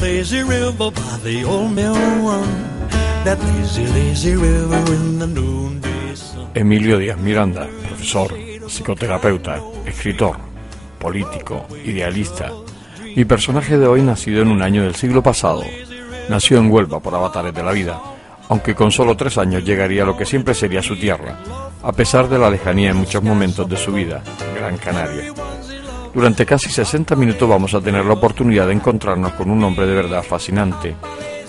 Lazy river by the old mill run, that lazy, lazy river in the noonday sun. Emilio Díaz Miranda, profesor, psicoterapeuta, escritor, político, idealista. Mi personaje de hoy, nacido en un año del siglo pasado, nació en Huelva por avatares de la vida, aunque con solo 3 años llegaría a lo que siempre sería su tierra, a pesar de la lejanía en muchos momentos de su vida, Gran Canaria. Durante casi 60 minutos vamos a tener la oportunidad de encontrarnos con un hombre de verdad fascinante,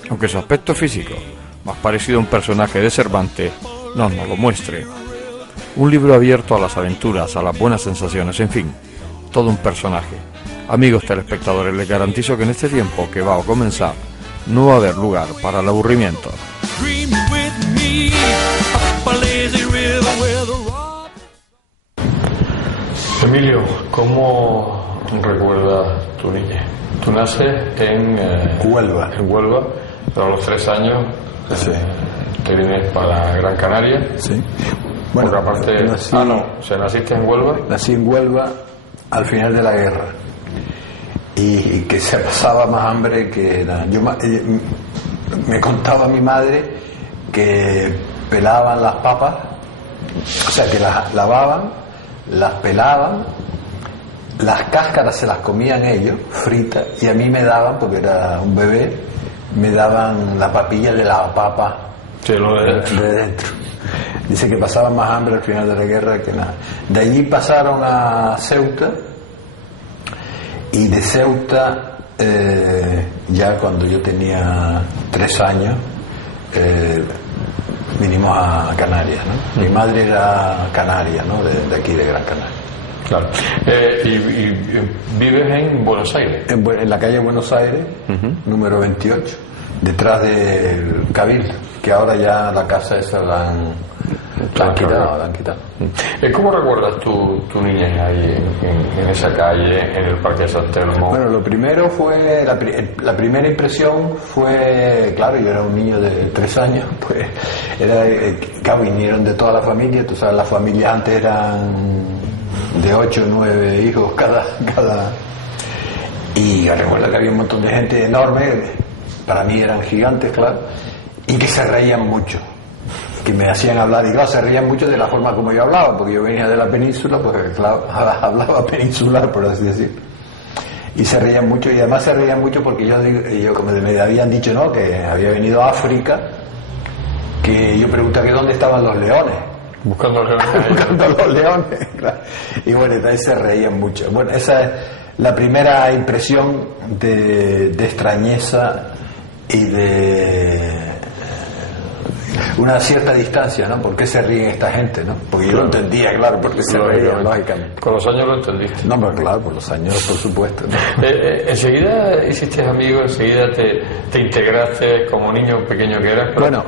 aunque su aspecto físico, más parecido a un personaje de Cervantes, no nos lo muestre. Un libro abierto a las aventuras, a las buenas sensaciones, en fin, todo un personaje. Amigos telespectadores, les garantizo que en este tiempo que va a comenzar no va a haber lugar para el aburrimiento. Emilio, ¿cómo recuerdas tu niñez? Tú naces en Huelva. En Huelva, pero a los 3 años Sí. te vienes para Gran Canaria. Sí. Bueno, porque aparte... ¿naciste en Huelva? Nací en Huelva al final de la guerra. Y que se pasaba más hambre que nada. Me contaba mi madre que pelaban las papas, o sea, que las lavaban, las pelaban, las cáscaras se las comían ellos, fritas, y a mí me daban, porque era un bebé, me daban la papilla de la papa de dentro. Dice que pasaban más hambre al final de la guerra que nada. De allí pasaron a Ceuta, y de Ceuta, ya cuando yo tenía 3 años, vinimos a Canarias, ¿no? Mi madre era canaria, ¿no? De aquí, de Gran Canaria. Claro. ¿Y vives en Buenos Aires? En la calle Buenos Aires, número 28, detrás del Cabildo, que ahora ya la casa esa la han quitado. ¿Cómo recuerdas tu niñez ahí en esa calle, en el Parque San Telmo? Bueno, lo primero fue, la primera impresión fue, claro, yo era un niño de 3 años, pues claro, vinieron de toda la familia, tú sabes, las familias antes eran de 8 o 9 hijos cada, y recuerdo que había un montón de gente enorme, para mí eran gigantes, claro, y que se reían mucho, que me hacían hablar, y claro, se reían mucho de la forma como yo hablaba, porque yo venía de la península, pues claro, hablaba peninsular, por así decirlo, y se reían mucho, y además se reían mucho porque yo como me habían dicho, ¿no?, que había venido a África, que yo preguntaba que dónde estaban los leones, buscando los leones, claro. Y bueno, entonces se reían mucho. Bueno, esa es la primera impresión de extrañeza y de una cierta distancia, ¿no? ¿Por qué se ríen esta gente, no? Porque yo lo entendía, claro, porque se reían, lógicamente. Con los años lo entendiste. No, pero claro, por los años, por supuesto, ¿no? ¿Enseguida hiciste amigos? ¿Enseguida te integraste como niño pequeño que eras? Bueno,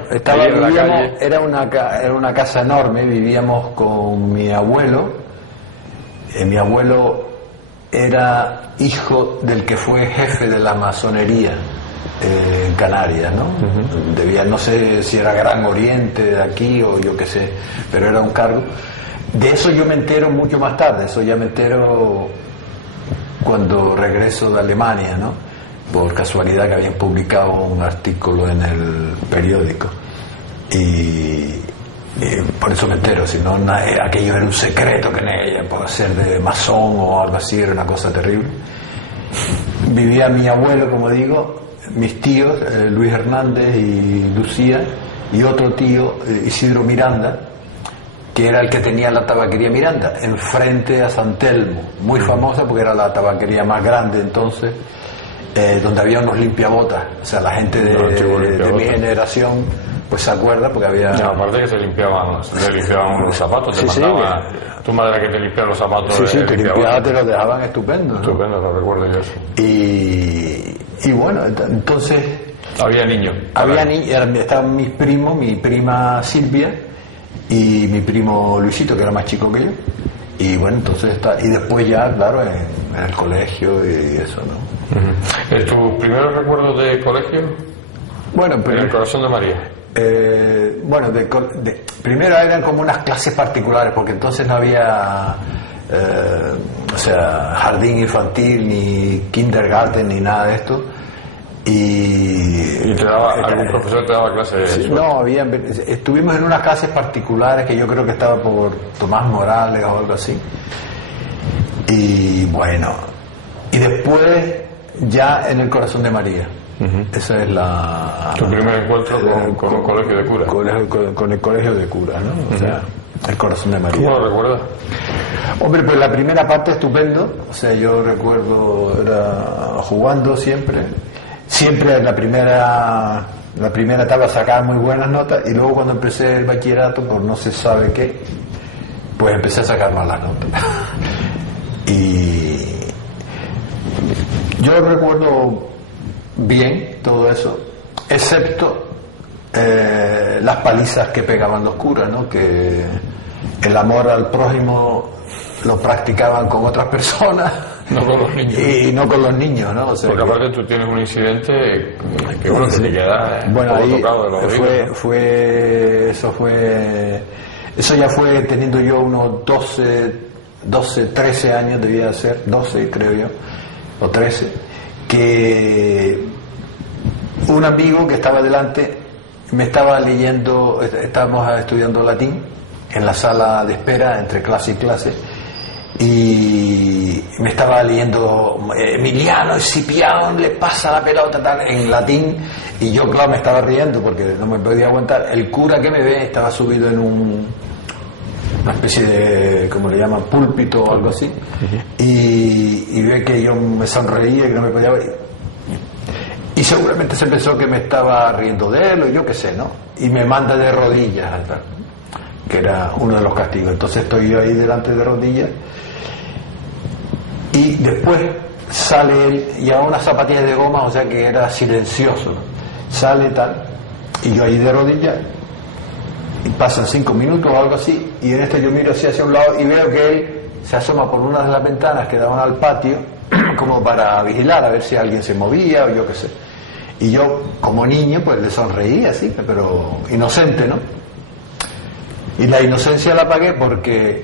era una casa enorme, vivíamos con mi abuelo. Mi abuelo era hijo del que fue jefe de la masonería en Canarias, ¿no? No sé si era Gran Oriente de aquí o yo qué sé, pero era un cargo. De eso yo me entero mucho más tarde, eso ya me entero cuando regreso de Alemania, ¿no? Por casualidad que habían publicado un artículo en el periódico y por eso me entero, si no aquello era un secreto que por ser de masón o algo así era una cosa terrible. Vivía mi abuelo, como digo, mis tíos, Luis Hernández y Lucía, y otro tío, Isidro Miranda, que era el que tenía la tabaquería Miranda, enfrente a San Telmo, muy famosa porque era la tabaquería más grande entonces, donde había unos limpiabotas, o sea, la gente de mi generación pues se acuerda porque había... No, aparte que te limpiaban los zapatos, te mandaba tu madre que te limpiaba los zapatos. Sí, te limpiaba, te los dejaban estupendos, ¿no? Estupendo, lo recuerdo yo. Y bueno, entonces... Había niños. Estaban mis primos, mi prima Silvia y mi primo Luisito, que era más chico que yo. Y bueno, entonces y después ya, claro, en el colegio y eso, ¿no? ¿Tus primeros recuerdos de colegio? Bueno, en el Corazón de María. Bueno, primero eran como unas clases particulares, porque entonces no había, o sea, jardín infantil, ni kindergarten, ni nada de esto. ¿Y te daba, algún profesor te daba clases? Sí, no, estuvimos en unas clases particulares que yo creo que estaba por Tomás Morales o algo así. Y bueno, y después ya en el Corazón de María. Esa es tu primer encuentro con un colegio de curas. Con el colegio de curas, ¿no? O sea, el Corazón de María. ¿Cómo lo recuerdas? Hombre, pues la primera parte estupendo. O sea, yo recuerdo era jugando siempre la primera etapa sacaba muy buenas notas, y luego cuando empecé el bachillerato, por no se sabe qué, pues empecé a sacar malas notas. Y yo recuerdo bien todo eso, excepto las palizas que pegaban los curas, ¿no? Que el amor al prójimo lo practicaban con otras personas, no con los niños, y no con los niños, ¿no? O sea, porque aparte tú tienes un incidente que bueno, que te queda bueno, ahí tocado de los eso ya fue teniendo yo unos 12, 13 años, debía ser 12 creo yo, o 13, que un amigo que estaba delante me estaba leyendo, estábamos estudiando latín en la sala de espera entre clase y clase, y me estaba leyendo Emiliano Escipión le pasa la pelota tal en latín, y yo claro me estaba riendo porque no me podía aguantar. El cura que me ve estaba subido en una especie de, como le llaman, púlpito o algo así, y ve que yo me sonreía y que no me podía ver, y seguramente se pensó que me estaba riendo de él o yo qué sé, ¿no? Y me manda de rodillas, que era uno de los castigos. Entonces estoy yo ahí delante de rodillas, y después sale él, llevaba unas zapatillas de goma, o sea que era silencioso, ¿no? Sale tal, y yo ahí de rodillas, y pasan 5 minutos o algo así, y en este yo miro así hacia un lado y veo que él se asoma por una de las ventanas que daban al patio como para vigilar a ver si alguien se movía o yo qué sé, y yo como niño pues le sonreí así, pero inocente, ¿no? Y la inocencia la pagué porque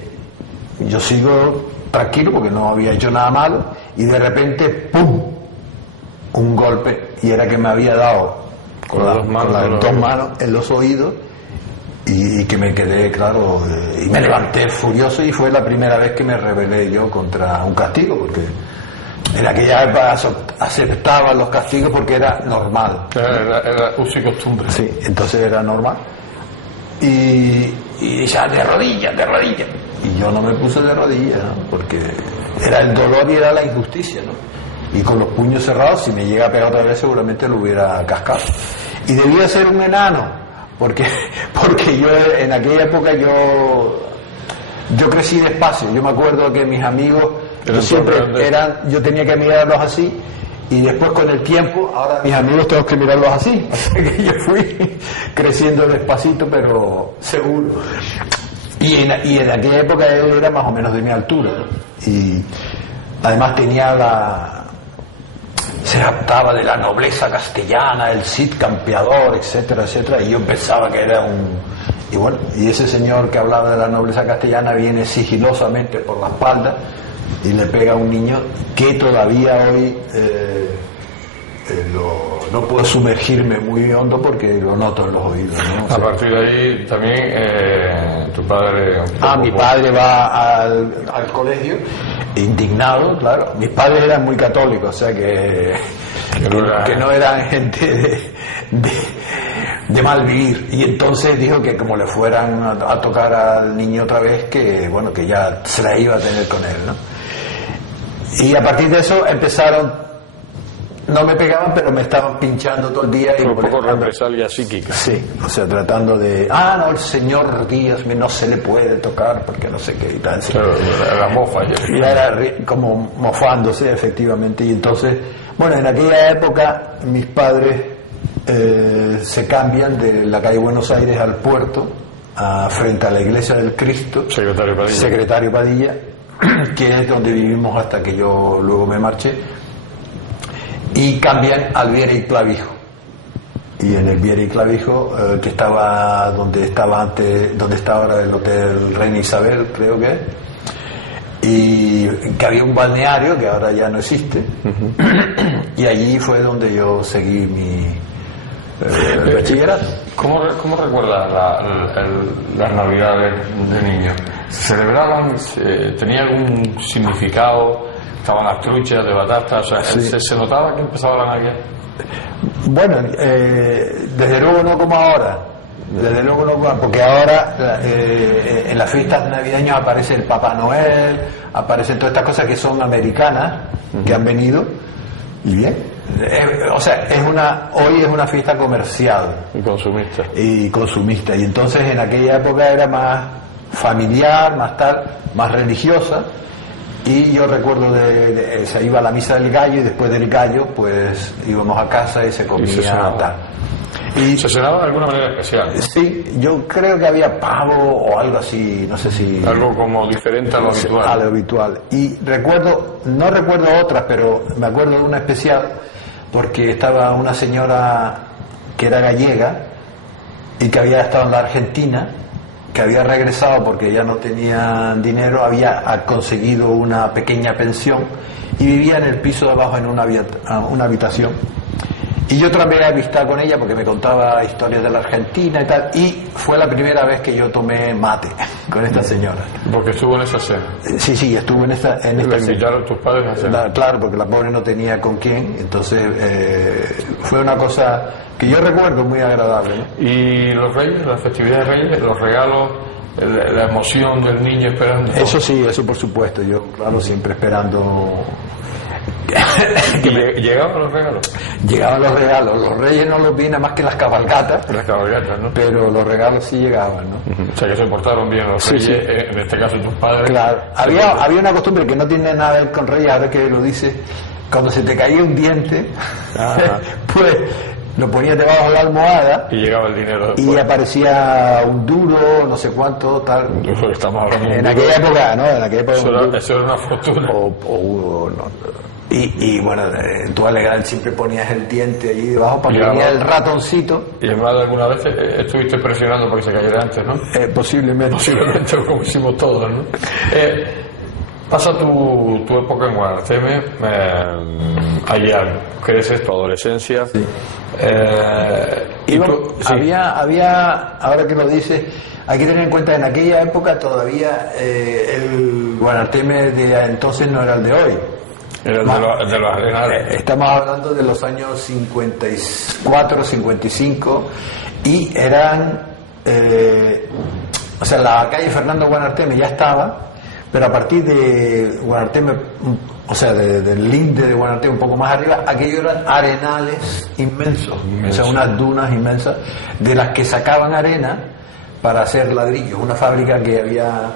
yo sigo tranquilo porque no había hecho nada malo, y de repente ¡pum! Un golpe, y era que me había dado con las dos manos en los oídos, y que me quedé, claro, y me levanté furioso, y fue la primera vez que me rebelé yo contra un castigo, porque en aquella época aceptaban los castigos porque era normal. Era uso y costumbre. Sí, entonces era normal. Y ya de rodillas. Y yo no me puse de rodillas, ¿no? Porque era el dolor y era la injusticia, ¿no? Y con los puños cerrados, si me llega a pegar otra vez, seguramente lo hubiera cascado. Y debía ser un enano, porque yo en aquella época yo crecí despacio. Yo me acuerdo que mis amigos yo tenía que mirarlos así, y después con el tiempo, ahora mis amigos tengo que mirarlos así. Así que yo fui creciendo despacito, pero seguro. Y en aquella época él era más o menos de mi altura, ¿no? Y además se adaptaba de la nobleza castellana, el Cid campeador, etcétera, etcétera, y yo pensaba que era y bueno, y ese señor que hablaba de la nobleza castellana viene sigilosamente por la espalda y le pega a un niño que todavía hoy no puedo sumergirme muy hondo porque lo noto en los oídos, ¿no? O sea, a partir de ahí también tu padre... mi padre va al colegio indignado, claro. Mis padres eran muy católicos, o sea que no eran gente de mal vivir, y entonces dijo que como le fueran a tocar al niño otra vez, que bueno, que ya se la iba a tener con él, ¿no? Y a partir de eso empezaron, no me pegaban, pero me estaban pinchando todo el día. Y un poco represalia psíquica. Sí, o sea, tratando de, no, el señor Díaz no se le puede tocar porque no sé qué y tal. Claro, la mofa ya. Y era como mofándose, efectivamente. Y entonces, bueno, en aquella época mis padres se cambian de la calle Buenos Aires al puerto, frente a la iglesia del Cristo. Secretario Padilla, que es donde vivimos hasta que yo luego me marché. Y cambian al Viera y Clavijo. Y en el Viera y Clavijo, que estaba donde estaba antes, donde está ahora el Hotel Reina Isabel, creo que es, y que había un balneario que ahora ya no existe. Y allí fue donde yo seguí mi bachillerato. ¿Cómo recuerdas las navidades de niño? ¿Se celebraban? ¿Tenía algún significado? Estaban las truchas de batata, o sea, sí. ¿Se notaba que empezaba la Navidad? Bueno, desde luego no como ahora. Desde luego no, porque ahora en las fiestas navideñas aparece el Papá Noel, aparecen todas estas cosas que son americanas, que han venido, y bien. O sea, hoy es una fiesta comercial. Y consumista. Y entonces en aquella época era más familiar, más religiosa. Y yo recuerdo se iba a la misa del gallo, y después del gallo pues íbamos a casa y se comía tal. ¿Y se cenaba de alguna manera especial? Sí, yo creo que había pavo o algo así, no sé si... Algo como diferente a lo habitual. A lo habitual. Y no recuerdo otras, pero me acuerdo de una especial, porque estaba una señora que era gallega y que había estado en la Argentina, que había regresado porque ya no tenía dinero, había conseguido una pequeña pensión y vivía en el piso de abajo en una habitación. Y yo trabé amistad con ella porque me contaba historias de la Argentina y tal, y fue la primera vez que yo tomé mate con esta señora. ¿Porque estuvo en esa cena? Sí, estuvo en esta ¿Le invitaron tus padres a cena? Claro, porque la pobre no tenía con quién, entonces fue una cosa que yo recuerdo muy agradable, ¿no? ¿Y los Reyes, las festividades de Reyes, los regalos, la emoción del niño esperando? Eso sí, eso por supuesto, yo claro, siempre esperando... ¿Llegaban los regalos? Llegaban los regalos. Los Reyes no los vi nada más que las cabalgatas. Las cabalgatas, ¿no? Pero los regalos sí llegaban, ¿no? O sea, que se portaron bien los Reyes, sí. En este caso tus padres. Claro. Había una costumbre que no tiene nada que ver con Reyes, ahora que lo dice, cuando se te caía un diente, pues lo ponías debajo de la almohada y llegaba el dinero después. Y aparecía un duro, no sé cuánto, tal. Estamos hablando en aquella época, ¿no? En aquella época eso era una fortuna. Y bueno, tú al legal siempre ponías el diente allí debajo para que venía el ratoncito. ¿Y además alguna vez estuviste presionando para que se cayera antes, no? Posiblemente, como hicimos todos, ¿no? Pasa tu época en Guanarteme, allá creces, tu adolescencia. Sí. Ahora que lo dices, hay que tener en cuenta, en aquella época todavía el Guanarteme de entonces no era el de hoy. Era el de los Arenales. Estamos hablando de los años 54, 55, y eran... o sea, la calle Fernando Guanarteme ya estaba, pero a partir de Guanarteme, o sea, del linde de Guanarteme un poco más arriba, aquello eran arenales inmensos, o sea, unas dunas inmensas, de las que sacaban arena para hacer ladrillos. Una fábrica que había...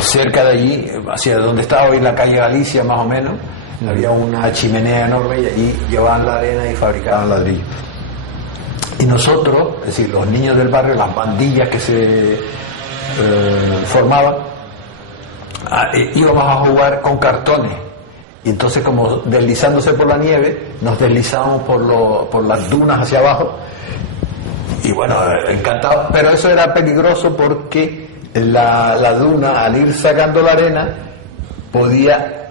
cerca de allí, hacia donde estaba hoy la calle Galicia más o menos, había una chimenea enorme y allí llevaban la arena y fabricaban ladrillos. Y nosotros, es decir, los niños del barrio, las bandillas que se formaban, íbamos a jugar con cartones. Y entonces, como deslizándose por la nieve, nos deslizábamos por las dunas hacia abajo. Y bueno, encantado. Pero eso era peligroso porque la duna, al ir sacando la arena, podía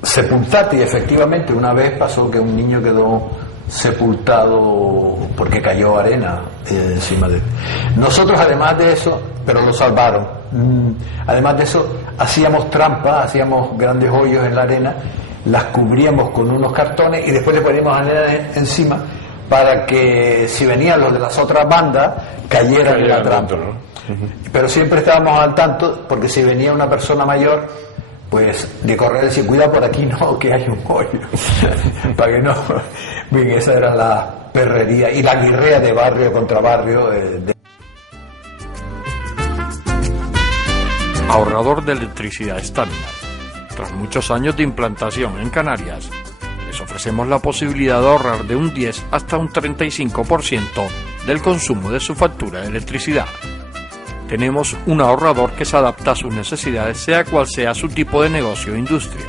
sepultarte, y efectivamente una vez pasó que un niño quedó sepultado porque cayó arena encima de él. Nosotros, además de eso, pero lo salvaron, además de eso hacíamos trampas, hacíamos grandes hoyos en la arena, las cubríamos con unos cartones y después le poníamos arena encima para que si venían los de las otras bandas cayeran en la trampa, ¿no? Pero siempre estábamos al tanto, porque si venía una persona mayor, pues de correr, decir, cuidado por aquí, no, que hay un hoyo. Para que no. Bien, esa era la perrería y la guirrea de barrio contra barrio. Ahorrador de electricidad Staminar. Tras muchos años de implantación en Canarias, les ofrecemos la posibilidad de ahorrar de un 10 hasta un 35% del consumo de su factura de electricidad. Tenemos un ahorrador que se adapta a sus necesidades, sea cual sea su tipo de negocio o industria.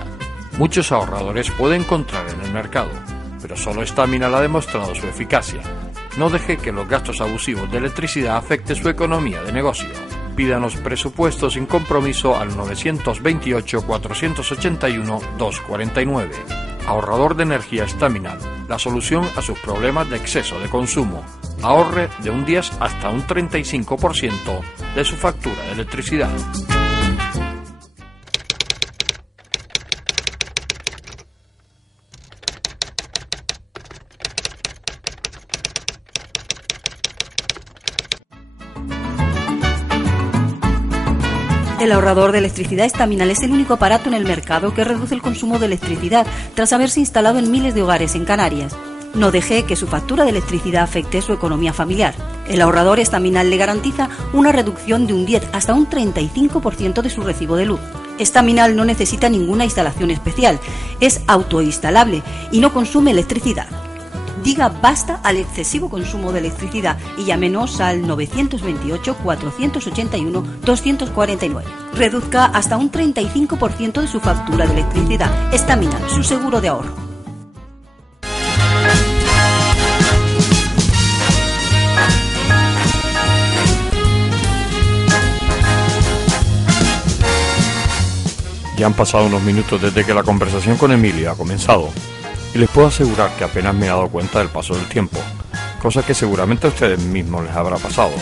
Muchos ahorradores puede encontrar en el mercado, pero solo Staminar ha demostrado su eficacia. No deje que los gastos abusivos de electricidad afecten su economía de negocio. Pídanos presupuestos sin compromiso al 921-481-249. Ahorrador de energía Staminar, la solución a sus problemas de exceso de consumo. Ahorre de un 10 hasta un 35% de su factura de electricidad. El ahorrador de electricidad Staminar es el único aparato en el mercado que reduce el consumo de electricidad tras haberse instalado en miles de hogares en Canarias. No deje que su factura de electricidad afecte su economía familiar. El ahorrador Staminar le garantiza una reducción de un 10 hasta un 35% de su recibo de luz. Staminar no necesita ninguna instalación especial, es autoinstalable y no consume electricidad. Diga basta al excesivo consumo de electricidad y llámenos al 928-481-249. Reduzca hasta un 35% de su factura de electricidad. Staminar, su seguro de ahorro. Ya han pasado unos minutos desde que la conversación con Emilio ha comenzado. Y les puedo asegurar que apenas me he dado cuenta del paso del tiempo, cosa que seguramente a ustedes mismos les habrá pasado.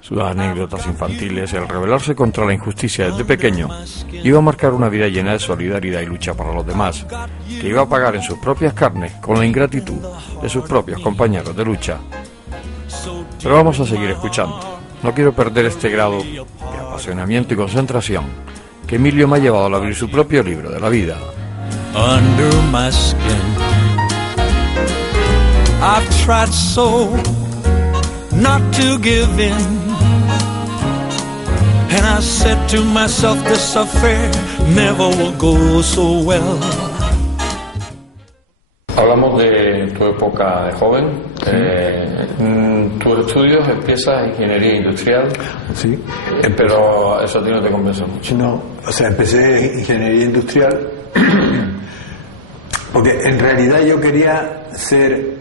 Sus anécdotas infantiles, el rebelarse contra la injusticia desde pequeño, iba a marcar una vida llena de solidaridad y lucha para los demás, que iba a pagar en sus propias carnes con la ingratitud de sus propios compañeros de lucha. Pero vamos a seguir escuchando. No quiero perder este grado de apasionamiento y concentración que Emilio me ha llevado al abrir su propio libro de la vida. Under my skin, I've tried so not to give in, and I said to myself, this affair never will go so well. Hablamos de tu época de joven. Tus estudios empiezas ingeniería industrial. Sí. Pero eso a ti no te compensó mucho. No, o sea, empecé ingeniería industrial porque en realidad yo quería ser,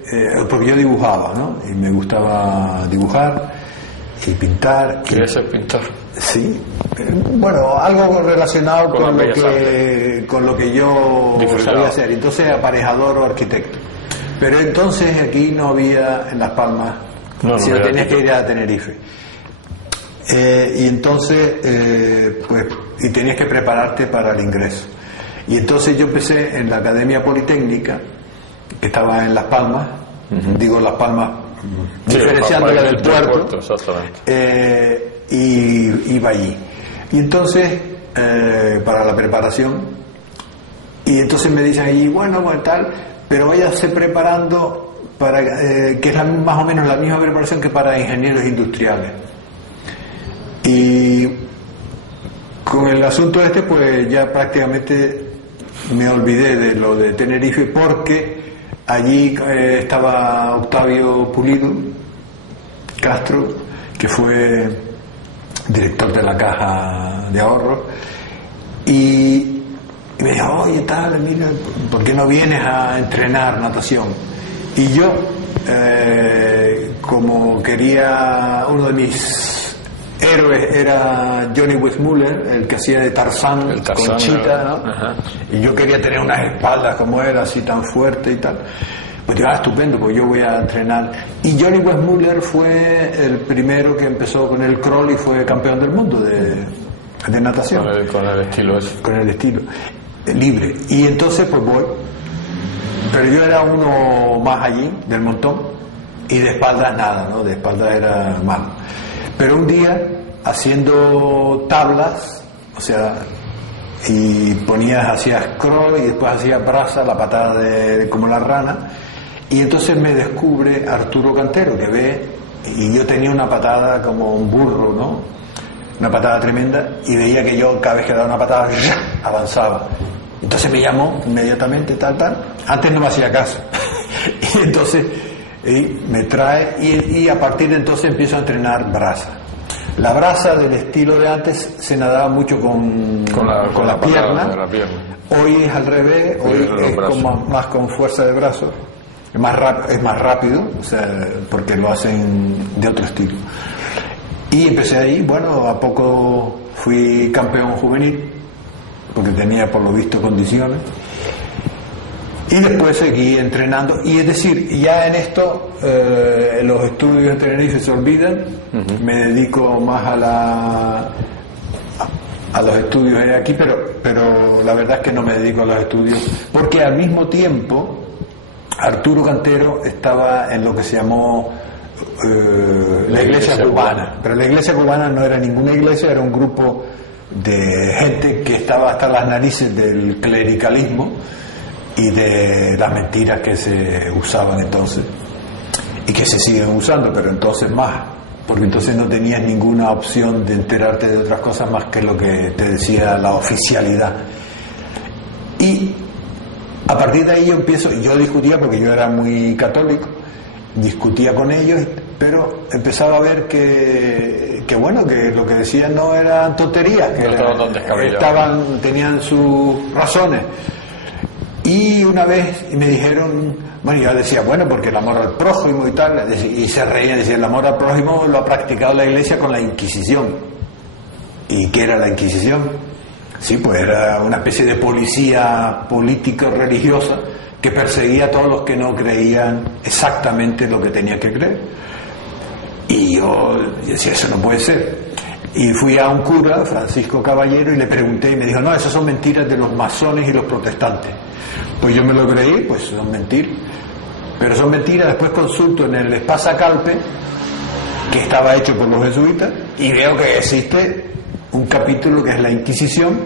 porque yo dibujaba, ¿no? Y me gustaba dibujar y pintar. ¿Querías ser pintor? Sí, bueno, algo relacionado con lo que yo sabía hacer, entonces aparejador o arquitecto. Pero entonces aquí no había en Las Palmas, si no tenías que ir a Tenerife. Y entonces, pues, y tenías que prepararte para el ingreso. Y entonces yo empecé en la Academia Politécnica, que estaba en Las Palmas, digo Las Palmas, diferenciándola del puerto, y iba allí. Y entonces, para la preparación, y entonces me dicen allí, bueno, tal, pero váyase preparando para que es más o menos la misma preparación que para ingenieros industriales. Y con el asunto pues ya prácticamente me olvidé de lo de Tenerife, porque allí estaba Octavio Pulido Castro, que fue director de la Caja de Ahorros, y me dijo, oye, tal, Emilio, ¿por qué no vienes a entrenar natación? Y yo, como quería, uno de mis héroes era Johnny Weissmuller, el que hacía de Tarzán, con Chita, ¿no? Y yo quería tener unas espaldas como él, así tan fuerte y tal. Pues digo, estupendo, pues yo voy a entrenar. Y Johnny Weissmuller fue el primero que empezó con el crawl y fue campeón del mundo de natación. Con el estilo ese. Con el estilo libre. Y entonces pues pero yo era uno más allí del montón, y de espaldas nada, ¿no? De espaldas era malo. Pero un día, haciendo tablas, o sea, y hacías crawl y después hacías braza, la patada como la rana, y entonces me descubre Arturo Cantero, que ve, y yo tenía una patada como un burro, ¿no? Una patada tremenda, y veía que yo cada vez que daba una patada avanzaba. Entonces me llamó inmediatamente, tal. Antes no me hacía caso. Y entonces me trae, y a partir de entonces empiezo a entrenar braza. La braza del estilo de antes se nadaba mucho con la pierna. Hoy es al revés, hoy es más con fuerza de brazo. Es más rápido, o sea, porque lo hacen de otro estilo. Y empecé ahí, bueno, a poco fui campeón juvenil, porque tenía por lo visto condiciones. Y después seguí entrenando, y es decir, ya en esto los estudios en Tenerife se olvidan. Me dedico más a los estudios aquí, pero la verdad es que no me dedico a los estudios, porque al mismo tiempo Arturo Cantero estaba en lo que se llamó la iglesia cubana, pero la iglesia cubana no era ninguna iglesia, era un grupo de gente que estaba hasta las narices del clericalismo y de las mentiras que se usaban entonces y que se siguen usando, pero entonces más, porque entonces no tenías ninguna opción de enterarte de otras cosas más que lo que te decía la oficialidad. Y a partir de ahí yo discutía, porque yo era muy católico, discutía con ellos, pero empezaba a ver que bueno, que lo que decían no eran tonterías, que tenían sus razones. Y una vez me dijeron, bueno, yo decía, bueno, porque el amor al prójimo y tal, y se reían, decían, el amor al prójimo lo ha practicado la Iglesia con la Inquisición. ¿Y qué era la Inquisición? Sí, pues era una especie de policía político-religiosa que perseguía a todos los que no creían exactamente lo que tenían que creer. Y yo decía, eso no puede ser. Y fui a un cura, Francisco Caballero, y le pregunté, y me dijo, no, esas son mentiras de los masones y los protestantes. Pues yo me lo creí, pues son mentiras. Pero son mentiras. Después consulto en el Espasa-Calpe, que estaba hecho por los jesuitas, y veo que existe un capítulo que es la Inquisición,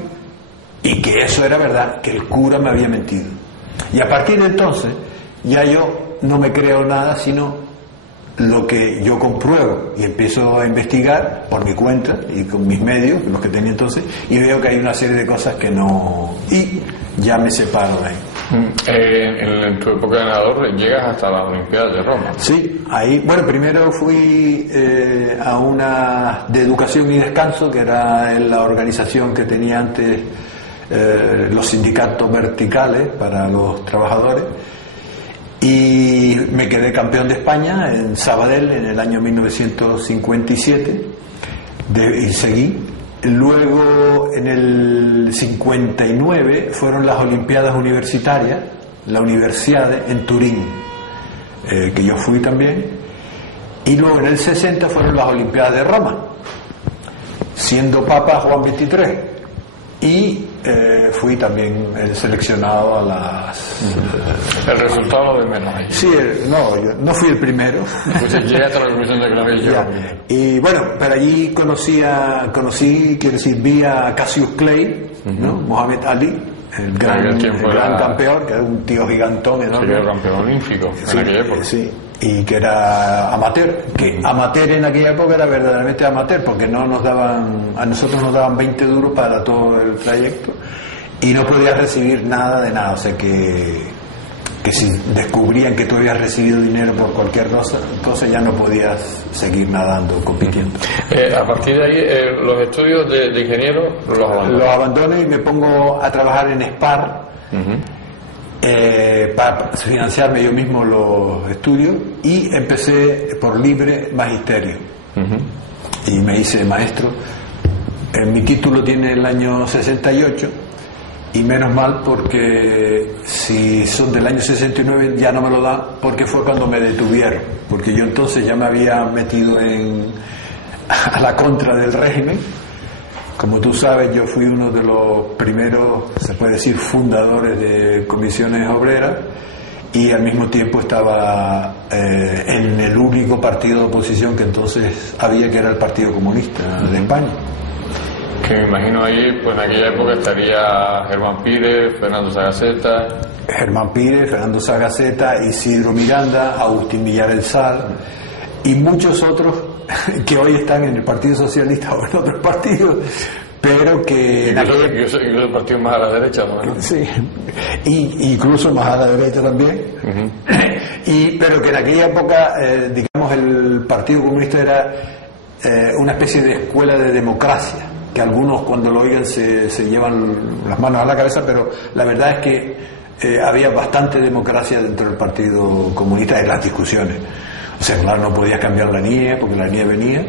y que eso era verdad, que el cura me había mentido. Y a partir de entonces ya yo no me creo nada sino lo que yo compruebo, y empiezo a investigar por mi cuenta y con mis medios, los que tenía entonces, y veo que hay una serie de cosas que no, y ya me separo de ahí. En tu época de nadador llegas hasta las Olimpiadas de Roma. Sí, ahí, bueno, primero fui a una de educación y descanso, que era la organización que tenía antes los sindicatos verticales para los trabajadores, y me quedé campeón de España en Sabadell en el año 1957 y seguí. Luego en el 59 fueron las Olimpiadas Universitarias, la Universiade en Turín, que yo fui también, y luego en el 60 fueron las Olimpiadas de Roma, siendo Papa Juan XXIII, y fui también seleccionado a las... El resultado de menos ahí. Sí, yo no fui el primero. Pues llegué hasta la conclusión de que lo había yo. Y bueno, pero allí vi a Cassius Clay, ¿no? Muhammad Ali, el gran campeón, que era un tío gigantón enorme. Sí, que era campeón olímpico en aquella época. Sí, y que era amateur, que amateur en aquella época era verdaderamente amateur, porque a nosotros nos daban 20 duros para todo el trayecto y no podías recibir nada de nada, o sea que si descubrían que tú habías recibido dinero por cualquier cosa ya no podías seguir nadando, compitiendo. A partir de ahí, los estudios de ingeniero los abandono y me pongo a trabajar en SPAR. Para financiarme yo mismo los estudios, y empecé por libre magisterio y me hice maestro. Mi título tiene el año 68, y menos mal, porque si son del año 69 ya no me lo dan, porque fue cuando me detuvieron, porque yo entonces ya me había metido a la contra del régimen. Como tú sabes, yo fui uno de los primeros, se puede decir, fundadores de comisiones obreras, y al mismo tiempo estaba en el único partido de oposición que entonces había, que era el Partido Comunista de España. Que me imagino ahí, pues en aquella época estaría Germán Pires, Fernando Sagaceta. Germán Pires, Fernando Sagaceta, Isidro Miranda, Agustín Villar el Sal y muchos otros que hoy están en el Partido Socialista o en otros partidos, pero que... Incluso el partido más a la derecha, ¿no? Sí, incluso más a la derecha también. Pero que en aquella época, digamos, el Partido Comunista era una especie de escuela de democracia, que algunos cuando lo oigan se llevan las manos a la cabeza, pero la verdad es que había bastante democracia dentro del Partido Comunista en las discusiones. O sea, claro, no podías cambiar la línea porque la línea venía,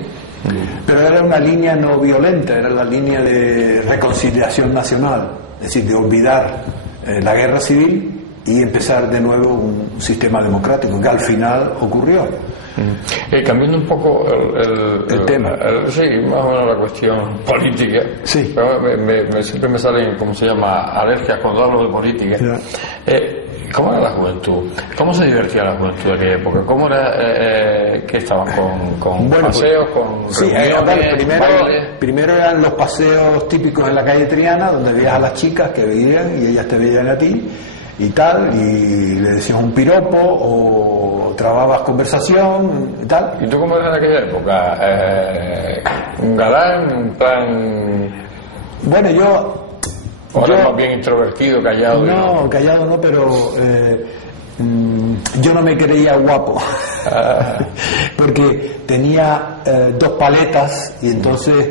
pero era una línea no violenta, era la línea de reconciliación nacional, es decir, de olvidar la guerra civil y empezar de nuevo un sistema democrático, que al final ocurrió. Cambiando un poco el tema. Sí, más o menos la cuestión política. Sí. Pero siempre me salen, ¿cómo se llama?, alergias cuando hablo de política. ¿Cómo era la juventud? ¿Cómo se divertía la juventud de aquella época? ¿Cómo era que estaban con paseos, con reuniones, primero eran los paseos típicos en la calle Triana, donde veías a las chicas que veían y ellas te veían a ti y tal, y le decías un piropo o trababas conversación y tal. ¿Y tú cómo eras en aquella época? ¿Un galán? ¿Un plan...? Bueno, yo más bien introvertido, callado? No, callado no, pero yo no me creía guapo. Porque tenía 2 paletas y entonces...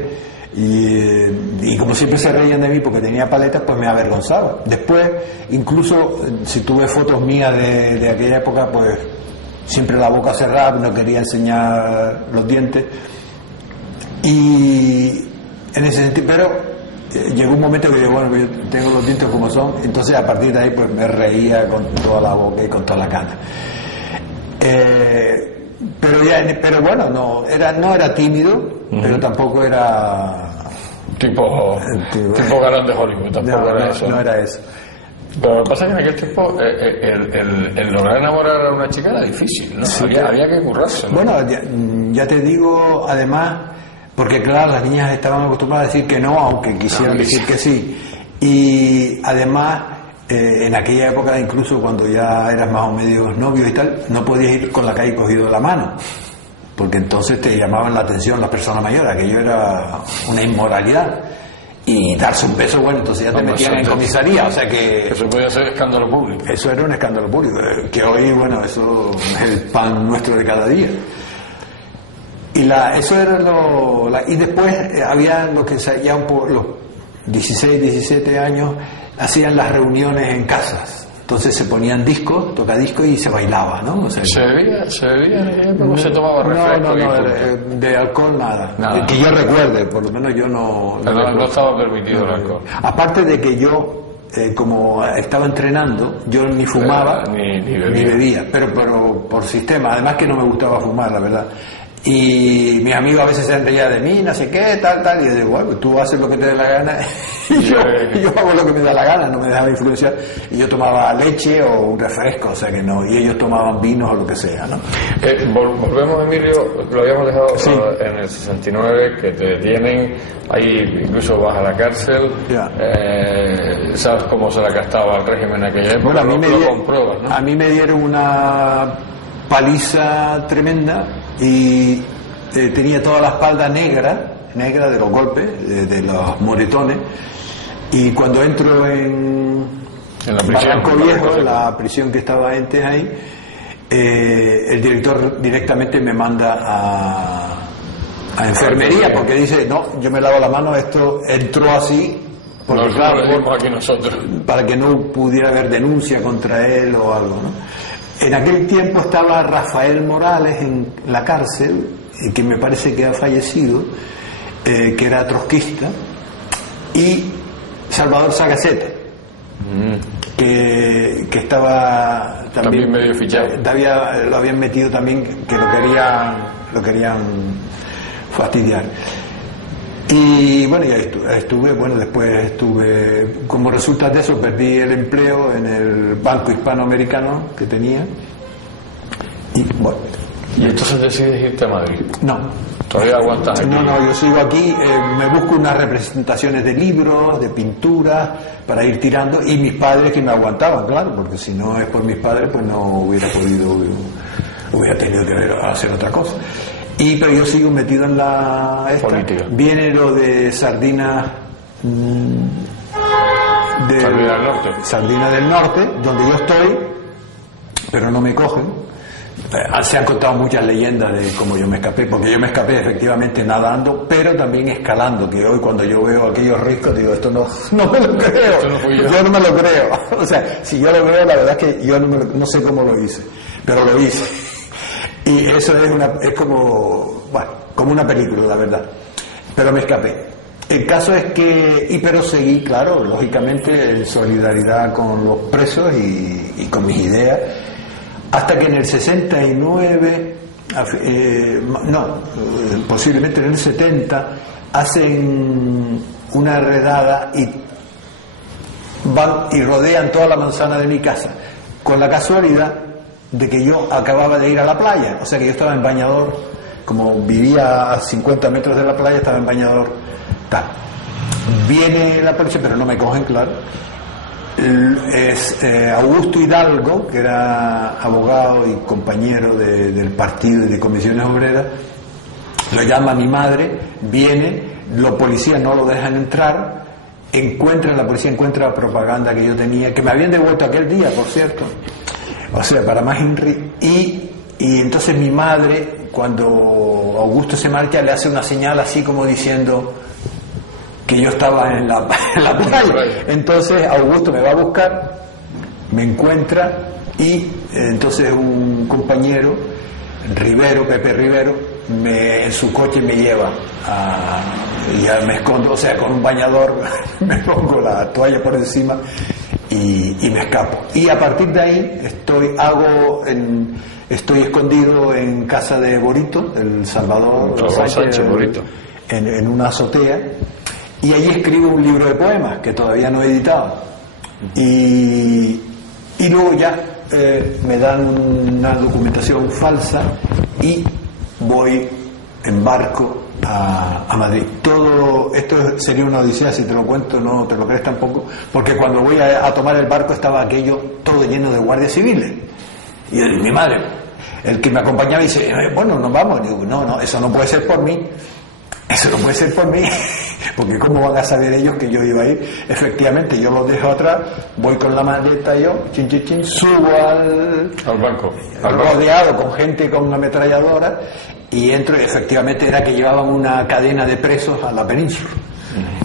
Y como siempre se reían de mí porque tenía paletas, pues me avergonzaba. Después, incluso si tuve fotos mías de aquella época, pues siempre la boca cerrada, no quería enseñar los dientes. Y en ese sentido, pero llegó un momento que yo, bueno, yo tengo los dientes como son, entonces a partir de ahí pues me reía con toda la boca y con toda la cara. Pero bueno, no era tímido, pero tampoco era tipo galán de Hollywood, tampoco era eso. No era eso. Pero lo que pasa es que en aquel tiempo el lograr enamorar a una chica era difícil, ¿no? Sí, había que currarse, ¿no? Bueno, ya te digo, además, porque claro, las niñas estaban acostumbradas a decir que no, aunque quisieran decir que sí. Y además, en aquella época, incluso cuando ya eras más o menos novio y tal, no podías ir con la calle cogido de la mano, porque entonces te llamaban la atención las personas mayores, aquello era una inmoralidad. Y darse un beso, bueno, entonces ya te metían en comisaría, o sea que... Eso podía ser escándalo público. Eso era un escándalo público, que hoy, bueno, eso es el pan nuestro de cada día. Eso era y después había lo que ya los 16, 17 años hacían las reuniones en casas. Entonces se ponían discos, tocadiscos y se bailaba, ¿no? O sea, ¿Se bebía? ¿Cómo se tomaba refresco? No, de alcohol nada. Que yo recuerde, por lo menos yo no estaba permitido el alcohol. Aparte de que yo, como estaba entrenando, yo ni fumaba ni bebía, pero por sistema, además que no me gustaba fumar, la verdad. Y mis amigos a veces se reían de mí, no sé qué, tal, y yo digo, bueno, tú haces lo que te dé la gana y yo hago lo que me da la gana, no me dejaba influenciar. Y yo tomaba leche o un refresco, o sea que no, y ellos tomaban vinos o lo que sea, ¿no? Volvemos, Emilio, lo habíamos dejado en el 69, que te detienen, ahí incluso vas a la cárcel, sabes cómo se la gastaba el régimen en aquella época. Bueno, a mí me dieron una paliza tremenda y tenía toda la espalda negra de los golpes, de los moretones, y cuando entro en la prisión, Barranco Viejo, la prisión que estaba antes ahí, el director directamente me manda a enfermería porque dice, no, yo me lavo la mano, esto entró así porque, aquí nosotros, para que no pudiera haber denuncia contra él o algo, ¿no? En aquel tiempo estaba Rafael Morales en la cárcel, que me parece que ha fallecido, que era trotskista, y Salvador Sagaceta, que estaba también medio fichado. Lo habían metido también, que lo querían fastidiar. Y bueno, ya después estuve, como resultado de eso, perdí el empleo en el Banco Hispanoamericano que tenía. Y bueno. ¿Y entonces decides irte a Madrid? No. ¿Todavía aguantas aquí? No, yo sigo aquí, me busco unas representaciones de libros, de pinturas, para ir tirando, y mis padres que me aguantaban, claro, porque si no es por mis padres, pues no hubiera podido, hubiera tenido que hacer otra cosa. Pero yo sigo metido en la política. Viene lo de Sardina Sardina del Norte, donde yo estoy, pero no me cogen. Se han contado muchas leyendas de cómo yo me escapé, porque yo me escapé efectivamente nadando, pero también escalando, que hoy cuando yo veo aquellos riscos digo, esto no me lo creo, yo no me lo creo. O sea, si yo lo creo, la verdad es que yo no sé cómo lo hice, pero lo hice. Y eso es como una película, la verdad. Pero me escapé. El caso es que, pero seguí, claro, lógicamente, en solidaridad con los presos y con mis ideas, hasta que en el 69, posiblemente en el 70, hacen una redada y van y rodean toda la manzana de mi casa, con la casualidad de que yo acababa de ir a la playa, o sea que yo estaba en bañador, como vivía a 50 metros de la playa, estaba en bañador, tal. Viene la policía, pero no me cogen, claro. Es Augusto Hidalgo, que era abogado y compañero del partido y de comisiones obreras, lo llama a mi madre, viene, los policías no lo dejan entrar, la policía encuentra la propaganda que yo tenía, que me habían devuelto aquel día, por cierto, o sea, para más Henry, y entonces mi madre, cuando Augusto se marcha, le hace una señal así como diciendo que yo estaba en la playa. Entonces Augusto me va a buscar, me encuentra, y entonces un compañero, Pepe Rivero, en su coche me lleva y ya me escondo, o sea, con un bañador me pongo la toalla por encima y me escapo. Y a partir de ahí estoy escondido en casa de Borito, el Salvador Sánchez Borito, en una azotea. Y allí escribo un libro de poemas que todavía no he editado. Y luego ya me dan una documentación falsa y voy en barco a Madrid. Todo esto sería una odisea, si te lo cuento no te lo crees tampoco, porque cuando voy a tomar el barco estaba aquello todo lleno de guardias civiles. Y mi madre, el que me acompañaba, dice, bueno, nos vamos. Y digo, no, eso no puede ser por mí. Eso no puede ser por mí, porque ¿cómo van a saber ellos que yo iba a ir? Efectivamente, yo los dejo atrás, voy con la maleta yo, subo al barco, rodeado con gente con ametralladora, y entro, y efectivamente era que llevaban una cadena de presos a la península.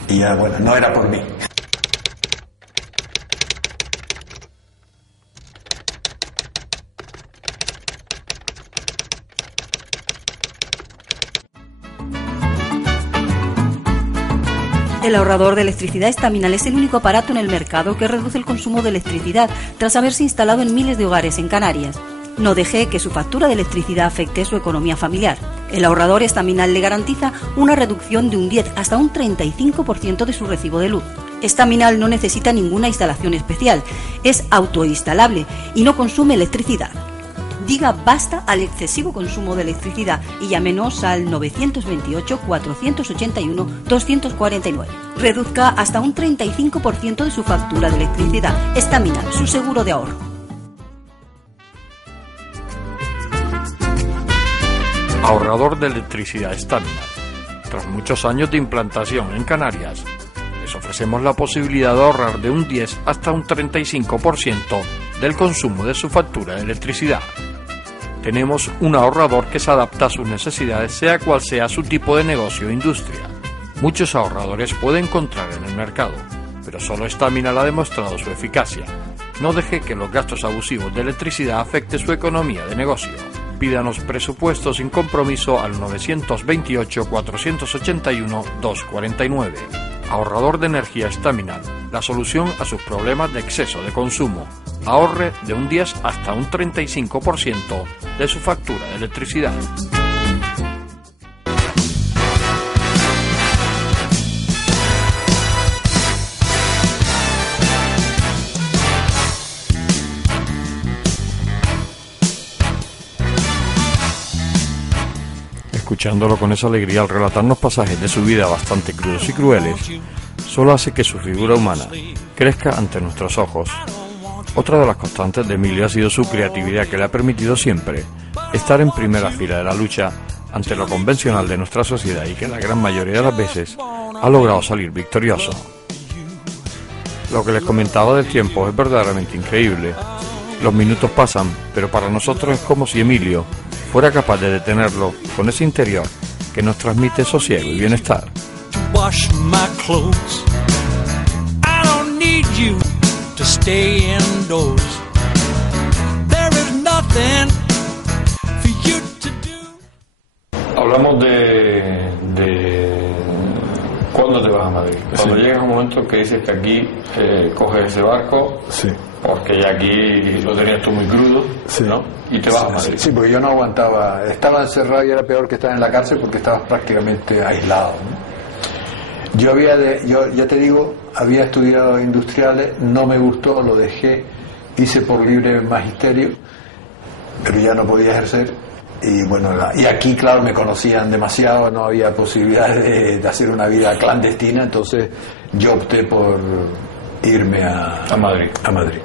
Y ya, bueno, no era por mí. El ahorrador de electricidad Estaminal es el único aparato en el mercado que reduce el consumo de electricidad tras haberse instalado en miles de hogares en Canarias. No deje que su factura de electricidad afecte su economía familiar. El ahorrador Estaminal le garantiza una reducción de un 10 hasta un 35% de su recibo de luz. Estaminal no necesita ninguna instalación especial, es autoinstalable y no consume electricidad. Diga basta al excesivo consumo de electricidad y llámenos al 928-481-249. Reduzca hasta un 35% de su factura de electricidad. Estaminal, su seguro de ahorro. Ahorrador de electricidad Estaminal. Tras muchos años de implantación en Canarias, les ofrecemos la posibilidad de ahorrar de un 10 hasta un 35% del consumo de su factura de electricidad. Tenemos un ahorrador que se adapta a sus necesidades, sea cual sea su tipo de negocio o industria. Muchos ahorradores puede encontrar en el mercado, pero solo Estaminal ha demostrado su eficacia. No deje que los gastos abusivos de electricidad afecten su economía de negocio. Pídanos presupuestos sin compromiso al 928-481-249. Ahorrador de energía Estaminal, la solución a sus problemas de exceso de consumo. Ahorre de un 10 hasta un 35% de su factura de electricidad. escuchándolo con esa alegría al relatarnos pasajes de su vida bastante crudos y crueles, solo hace que su figura humana crezca ante nuestros ojos. Otra de las constantes de Emilio ha sido su creatividad, que le ha permitido siempre estar en primera fila de la lucha ante lo convencional de nuestra sociedad y que la gran mayoría de las veces ha logrado salir victorioso. Lo que les comentaba del tiempo es verdaderamente increíble. Los minutos pasan, pero para nosotros es como si Emilio fuera capaz de detenerlo con ese interior que nos transmite sosiego y bienestar. Hablamos de ¿cuándo te vas a Madrid? Cuando llega un momento que dices que aquí coges ese barco, Sí. porque ya aquí lo tenías tú muy crudo, Sí. ¿no? Y te vas a Madrid. Sí, porque yo no aguantaba. Estaba encerrado y era peor que estar en la cárcel porque estabas prácticamente aislado, ¿no? Yo ya te digo, había estudiado industriales, no me gustó, lo dejé, hice por libre magisterio, pero ya no podía ejercer. Y bueno, y aquí, claro, me conocían demasiado, no había posibilidad de hacer una vida clandestina, entonces yo opté por irme a Madrid. A Madrid.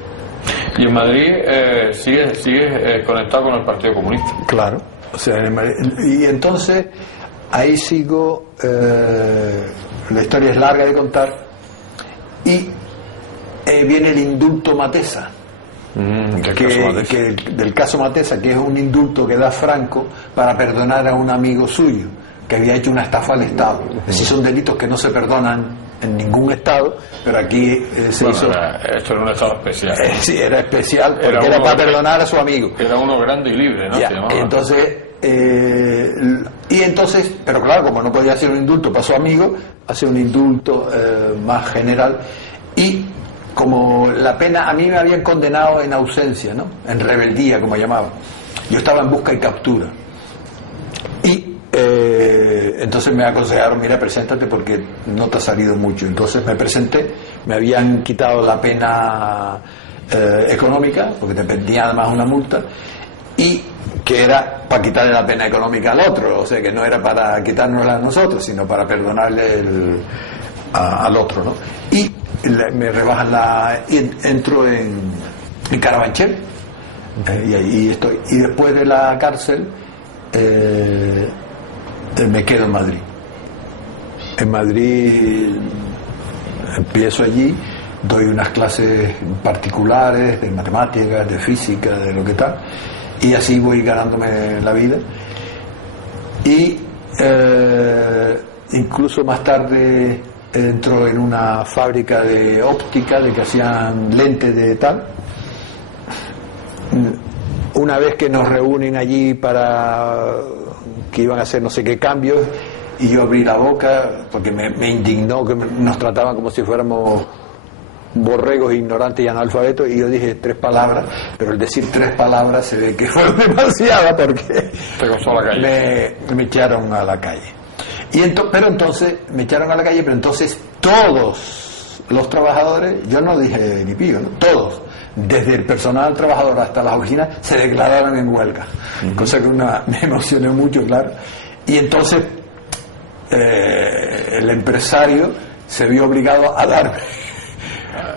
Y en Madrid sigues conectado con el Partido Comunista. Claro, o sea, y entonces ahí sigo, la historia es larga de contar, y viene el indulto Matesa. Del caso Matesa, que es un indulto que da Franco para perdonar a un amigo suyo que había hecho una estafa al Estado. Es decir, son delitos que no se perdonan en ningún Estado, pero aquí se hizo. Esto era un Estado especial. Sí, era especial porque era para perdonar a su amigo. Era uno grande y libre, ¿no? Ya, Se llamaba. Entonces, pero claro, como no podía hacer un indulto para su amigo, hace un indulto más general. Y como la pena, a mí me habían condenado en ausencia, ¿no? En rebeldía, como llamaban. Yo estaba en busca y captura. Y entonces me aconsejaron, mira, preséntate porque no te ha salido mucho. Entonces me presenté, me habían quitado la pena económica, porque te pedía además una multa, y que era para quitarle la pena económica al otro, o sea que no era para quitárnosla a nosotros, sino para perdonarle al otro, ¿no? Y me rebajan entro en Carabanchel, y ahí estoy. Y después de la cárcel me quedo en Madrid. En Madrid empiezo allí, doy unas clases particulares de matemáticas, de física, de lo que tal, y así voy ganándome la vida. Y incluso más tarde entro en una fábrica de óptica, de que hacían lentes de tal. Una vez que nos reúnen allí para que iban a hacer no sé qué cambios, y yo abrí la boca porque me indignó que nos trataban como si fuéramos borregos ignorantes y analfabetos, y yo dije 3 palabras, pero el decir 3 palabras se ve que fueron demasiadas porque te costó a la calle. Me echaron a la calle. Pero entonces me echaron a la calle, pero entonces todos los trabajadores, yo no dije ni pío, ¿no? Todos, desde el personal trabajador hasta las oficinas, se declararon en huelga, cosa que me emocionó mucho, claro. Y entonces el empresario se vio obligado a darme,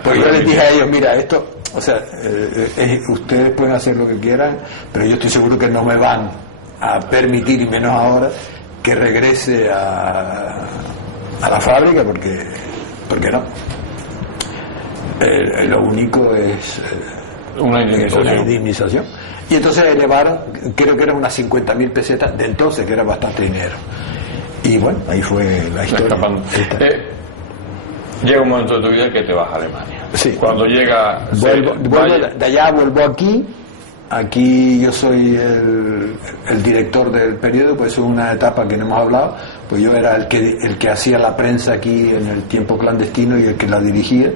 porque yo les dije a ellos, mira, esto, o sea, ustedes pueden hacer lo que quieran, pero yo estoy seguro que no me van a permitir, y menos ahora, que regrese a la fábrica, porque no. Lo único es una indemnización. Y entonces elevaron, creo que eran unas 50.000 pesetas de entonces, que era bastante dinero. Y bueno, ahí fue la historia. Llega un momento de tu vida que te vas a Alemania. Sí. Cuando llega... Vuelvo de allá, vuelvo aquí. Aquí yo soy el director del periódico, pues es una etapa que no hemos hablado, pues yo era el que hacía la prensa aquí en el tiempo clandestino y el que la dirigía.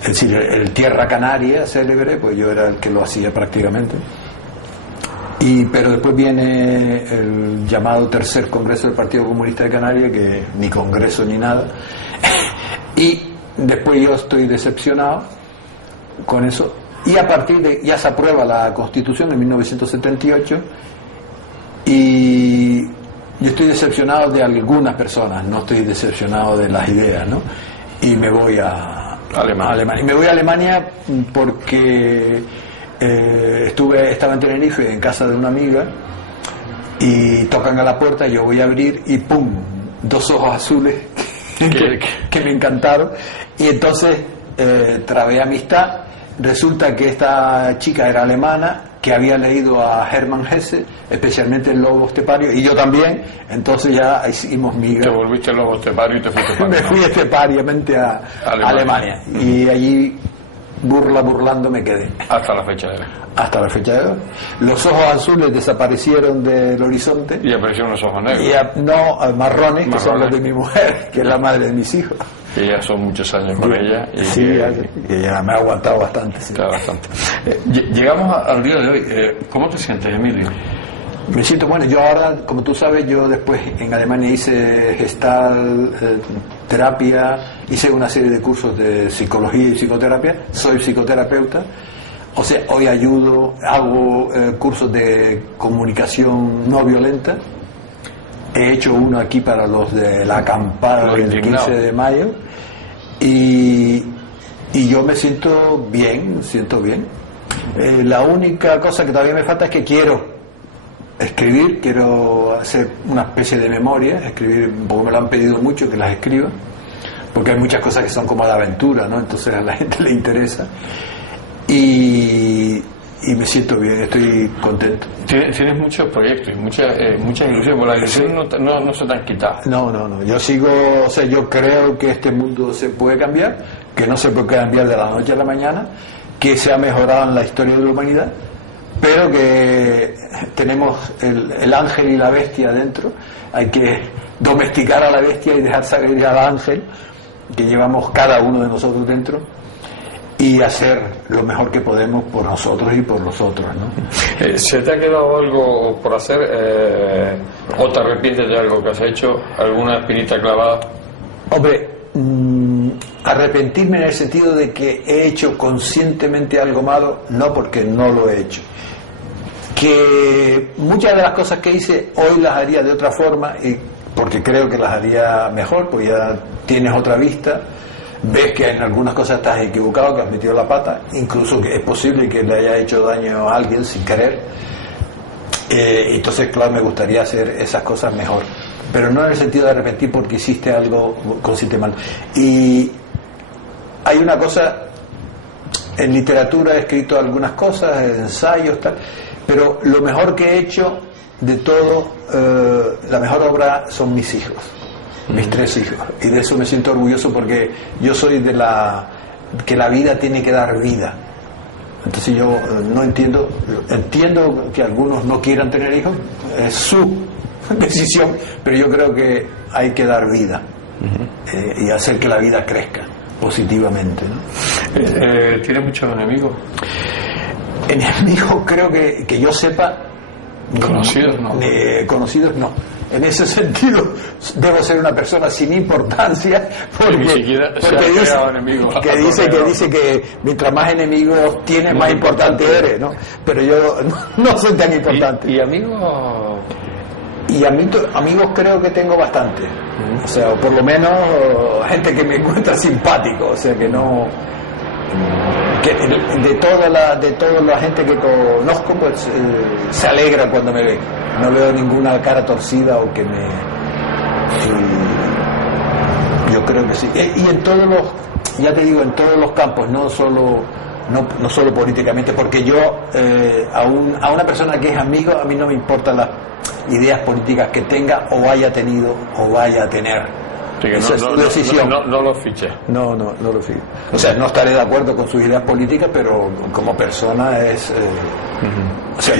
Es decir, el Tierra Canaria célebre, pues yo era el que lo hacía prácticamente. Pero después viene el llamado tercer Congreso del Partido Comunista de Canarias, que ni congreso ni nada, y después yo estoy decepcionado con eso. Y a partir de, ya se aprueba la Constitución en 1978, y Yo estoy decepcionado de algunas personas, no estoy decepcionado de las ideas, ¿no? Y me voy a Alemania. Y me voy a Alemania porque estaba en Tenerife en casa de una amiga y tocan a la puerta, yo voy a abrir y ¡pum! 2 ojos azules que me encantaron, y entonces trabé amistad. Resulta que esta chica era alemana, que había leído a Hermann Hesse, especialmente el Lobo Estepario, y yo también. Entonces ya hicimos miga. Te volviste el Lobo Estepario y te fuiste me fui estepariamente a Alemania. Y allí, burlando me quedé. Hasta la fecha de hoy. Hasta la fecha de hoy. Los ojos azules desaparecieron del horizonte. Y aparecieron los ojos negros. Y marrones, que son los de mi mujer, que es la madre de mis hijos. Que ya son muchos años con ella. Y sí, que ya me ha aguantado bastante. Sí. Bastante. Llegamos al día de hoy. ¿Cómo te sientes, Emilio? Me siento bueno. Yo ahora, como tú sabes, yo después en Alemania hice Gestalt, terapia, hice una serie de cursos de psicología y psicoterapia. Soy psicoterapeuta. O sea, hoy hago cursos de comunicación no violenta. He hecho uno aquí para los de la acampada del 15 de mayo y yo me siento bien. La única cosa que todavía me falta es que quiero escribir, quiero hacer una especie de memoria, escribir, porque me lo han pedido mucho que las escriba, porque hay muchas cosas que son como de aventura, ¿no? Entonces a la gente le interesa. Y me siento bien, estoy contento. Tienes muchos proyectos y muchas ilusiones, porque las ilusiones no se te han quitado. No, yo sigo, o sea, yo creo que este mundo se puede cambiar, que no se puede cambiar de la noche a la mañana, que se ha mejorado en la historia de la humanidad, pero que tenemos el ángel y la bestia dentro. Hay que domesticar a la bestia y dejar salir al ángel que llevamos cada uno de nosotros dentro, y hacer lo mejor que podemos por nosotros y por los otros, ¿no? ¿Se te ha quedado algo por hacer o te arrepientes de algo que has hecho? ¿Alguna espinita clavada? Hombre, arrepentirme en el sentido de que he hecho conscientemente algo malo, no, porque no lo he hecho. Que muchas de las cosas que hice hoy las haría de otra forma, y porque creo que las haría mejor, porque ya tienes otra vista. Ves que en algunas cosas estás equivocado, que has metido la pata, incluso que es posible que le haya hecho daño a alguien sin querer. Entonces, claro, me gustaría hacer esas cosas mejor, pero no en el sentido de arrepentir porque hiciste algo conscientemente mal. Y hay una cosa, en literatura he escrito algunas cosas, ensayos, tal, pero lo mejor que he hecho de todo, la mejor obra son mis hijos. Mis 3 hijos, y de eso me siento orgulloso, porque yo soy de que la vida tiene que dar vida. Entonces yo no entiendo que algunos no quieran tener hijos, es su decisión, pero yo creo que hay que dar vida y hacer que la vida crezca positivamente, ¿no? ¿Tienes muchos enemigos? Enemigos, creo que yo sepa. ¿Conocidos no? Conocidos no. En ese sentido debo ser una persona sin importancia, porque dice que mientras más enemigos tienes, más importante eres, ¿no? Pero yo no soy tan importante. ¿Y amigos? Y amigos creo que tengo bastante. O sea, o por lo menos gente que me encuentra simpático, o sea, que no, que de toda la gente que conozco, pues se alegra cuando me ve. No veo ninguna cara torcida o que me... yo creo que sí. Y en todos los, ya te digo, en todos los campos, no solo políticamente, porque yo a una persona que es amigo, a mí no me importan las ideas políticas que tenga o haya tenido o vaya a tener. Sí, que esa es su decisión. No lo fiche. No lo fijo. O sea, no estaré de acuerdo con sus ideas políticas, pero como persona es... O sea,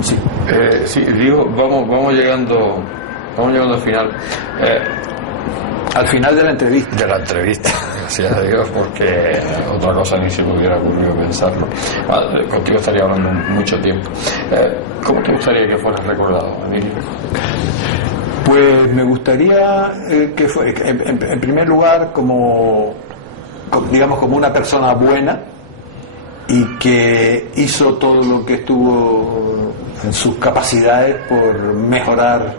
sí. Sí, digo, vamos llegando al final. Al final de la entrevista. De la entrevista, gracias a Dios, porque otra cosa ni se me hubiera ocurrido pensarlo. Contigo estaría hablando mucho tiempo. ¿Cómo te gustaría que fueras recordado, Emilio? Pues me gustaría que fuera, en primer lugar, como una persona buena, y que hizo todo lo que estuvo en sus capacidades por mejorar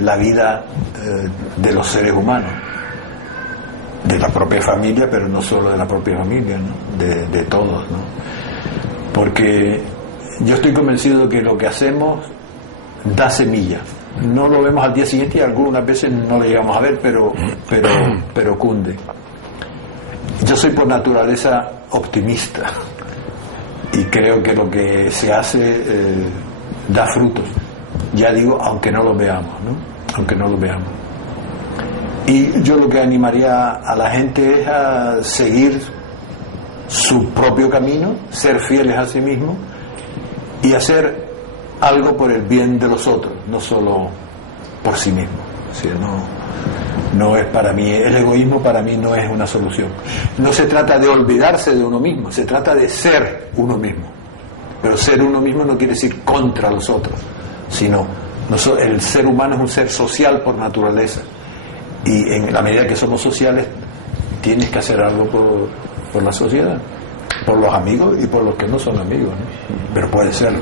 la vida de los seres humanos, de la propia familia, pero no solo de la propia familia, ¿no? De todos, ¿no? Porque yo estoy convencido que lo que hacemos da semilla. No lo vemos al día siguiente y algunas veces no lo llegamos a ver, pero cunde. Yo soy por naturaleza optimista y creo que lo que se hace da frutos. Ya digo, aunque no lo veamos, ¿no? Aunque no lo veamos. Y yo lo que animaría a la gente es a seguir su propio camino, ser fieles a sí mismos y hacer algo por el bien de los otros, no solo por sí mismos. O sea, no es para mí, el egoísmo para mí no es una solución. No se trata de olvidarse de uno mismo, se trata de ser uno mismo. Pero ser uno mismo no quiere decir contra los otros, sino el ser humano es un ser social por naturaleza. Y en la medida que somos sociales, tienes que hacer algo por la sociedad, por los amigos y por los que no son amigos, ¿no? Pero puede serlo.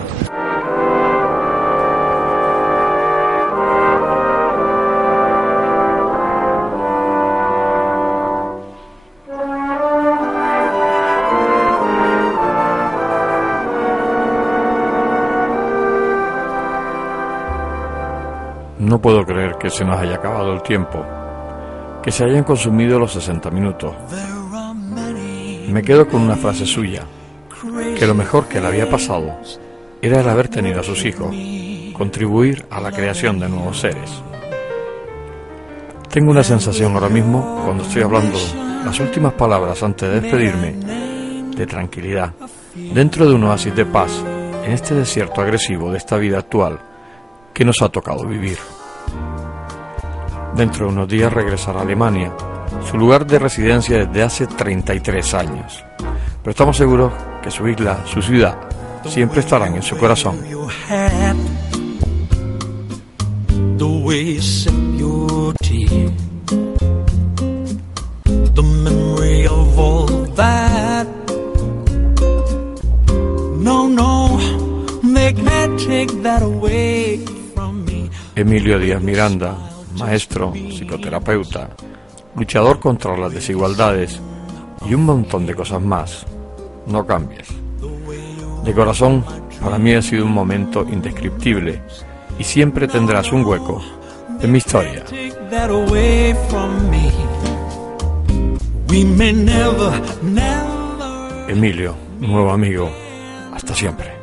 No puedo creer que se nos haya acabado el tiempo, que se hayan consumido los 60 minutos. Me quedo con una frase suya, que lo mejor que le había pasado era el haber tenido a sus hijos, contribuir a la creación de nuevos seres. Tengo una sensación ahora mismo, cuando estoy hablando las últimas palabras antes de despedirme, de tranquilidad, dentro de un oasis de paz, en este desierto agresivo de esta vida actual que nos ha tocado vivir. Dentro de unos días regresará a Alemania, su lugar de residencia desde hace 33 años. Pero estamos seguros que su isla, su ciudad, siempre estarán en su corazón. Emilio Díaz Miranda, maestro, psicoterapeuta, luchador contra las desigualdades y un montón de cosas más. No cambies. De corazón, para mí ha sido un momento indescriptible y siempre tendrás un hueco en mi historia. Emilio, nuevo amigo, hasta siempre.